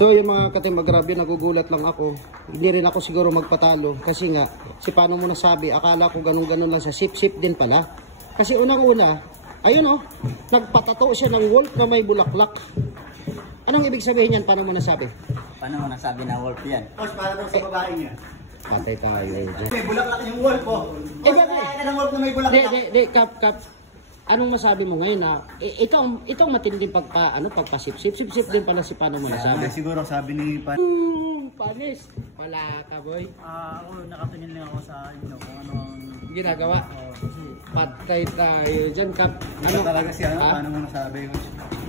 So yung mga katimba, grabe, nagugulat lang ako. Hindi rin ako siguro magpatalo. Kasi nga, si paano mo nasabi, akala ko ganun-ganun lang sa sip-sip din pala. Kasi unang-una, ayun oh, nagpatato siya ng wolf na may bulaklak. Anong ibig sabihin yan? Paano mo nasabi? Paano mo nasabi na wolf yan? Boss, para daw sa babae niya. Patay tayo. May bulaklak yung wolf po. Kaya ka ng wolf na may bulaklak. Kap. Anong masabi mo ngayon na ikaw matinding pagpasip-sip din pala si paano mo nasabi? Siguro sabi ni Panis. Wala ka, boy. Ako nakatingin lang ako sa inyo kung ano ang ginagawa. Patay tayo dyan, Kap. Ano talaga siya, paano mo nasabi?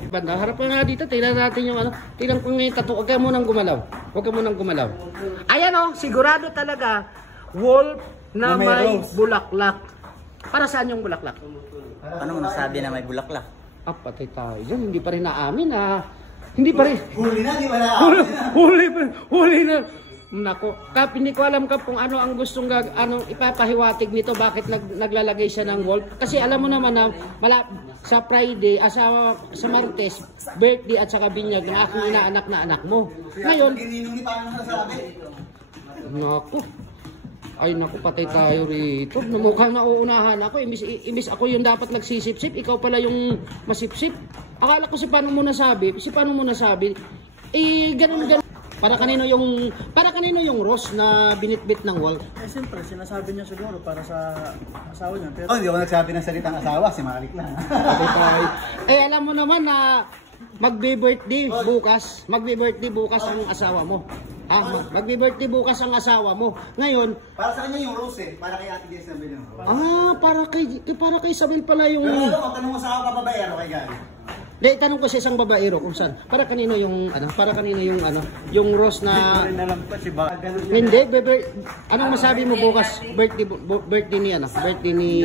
Banda, harap ka nga dito, tingnan natin yung tingnan ko ngayon tattoo. Huwag ka munang gumalaw. Ayan oh, sigurado talaga, wolf na may bulaklak. Para saan yung bulaklak? Paano mo nasabi na may bulaklak? Patay tayo dyan, hindi pa rin naamin Hindi pa rin. Huli na, di ba na? Huli na. Nako, Kap, hindi ko alam, Kap, kung ano ang gustong ipapahiwatig nito, bakit naglalagay siya ng wolf. Kasi alam mo naman na sa Friday, sa Martes, birthday at saka binyag ng aking inaanak na anak mo. Ngayon, nako. Ay naku, patay tayo rito. Mukhang nauunahan ako. Imbis ako yung dapat nagsisip-sip, ikaw pala yung masip-sip. Akala ko si paano mo nasabi, ganun. Para kanino yung rose na binitbit ng wolf? Siyempre, sinasabi niya siguro para sa asawa niya. Pero hindi ako nagsabi ng salitang asawa, si Malik lang. Patay tayo. Alam mo naman na magbe-birthday bukas ang asawa mo. Magbe-birthday bukas ang asawa mo. Ngayon, para sa kanya yung rose para kay Ate Isabel. Para kay Isabel pala yung... Pero tanong mo sa ako kababaero kay Gary. Tanong ko sa isang babaero kung saan. Para kanino yung yung rose na... Hindi, anong masabi mo bukas? Birthday ni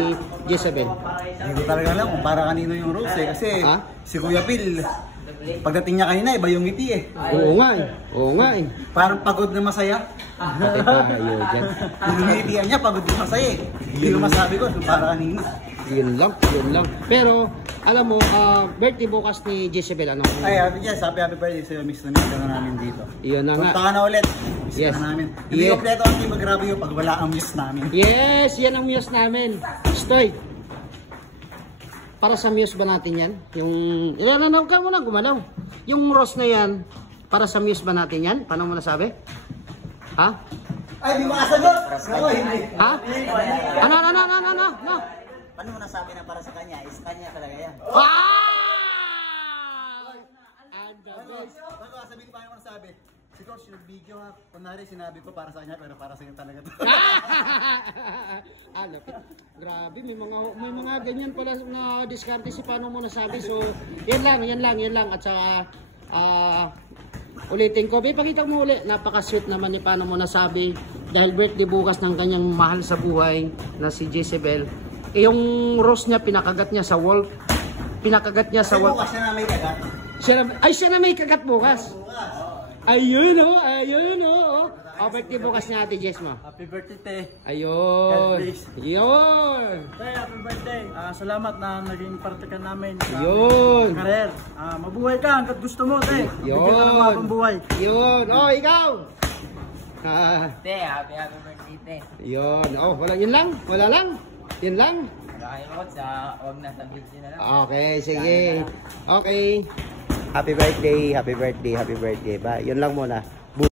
Jezebel. Hindi ko talaga alam kung para kanino yung rose kasi si Kuya Phil, pagdating niya kanina, iba yung ngiti Oo nga eh. Parang pagod na masaya. Patay tayo dyan. Yung ngitian niya, pagod na masaya Hindi ko masabi ko kung para kanino. Yun lang. Pero, alam mo, birthday bukas ni Jezebel, Ay, happy birthday sa'yo, miss na namin dito. Iyon na nga. Punta ka na ulit. Miss ka na namin. Hindi kompleto ang team mag-grabe yung pag wala ang miss namin. Yes, yan ang muse namin. Stoy. Para sa muse ba natin yan? Ilananaw ka mo na, gumalaw. Yung rose na yan, para sa muse ba natin yan? Paano mo nasabi? Ha? Ay, di makasagot! Ha? Ano? Paano mo nasabi na para sa kanya? Is kanya talaga yan. And the best. Sabi ko paano mo nasabi? Siguro sinag-video ha. Kunwari sinabi ko para sa kanya pero para sa inyo talaga to. Lapit. Grabe, may mga ganyan pala na diskarte si paano mo nasabi. So, yan lang. At saka, ulitin ko. Pakita mo ulit. Napaka-sweet naman ni paano mo nasabi. Dahil birthday bukas ng kanyang mahal sa buhay na si Jezebel. Yung rose niya, pinakagat niya sa wolf. Bukas siya na may kagat. Siya na may kagat bukas. Ayun oh. Birthday bukas niya Ate Jess mo. Happy birthday, te. Ayun. Te, happy birthday. Salamat na naging parte ka namin sa career. Mabuhay ka hanggat gusto mo, te. Bigyan ka ng mabang buhay. Ikaw. Te, happy birthday, te. Wala lang. Yun lang. Nakakilakot sa wag na sa video na lang. Okay, sige. Okay. Happy birthday ba? Yun lang muna.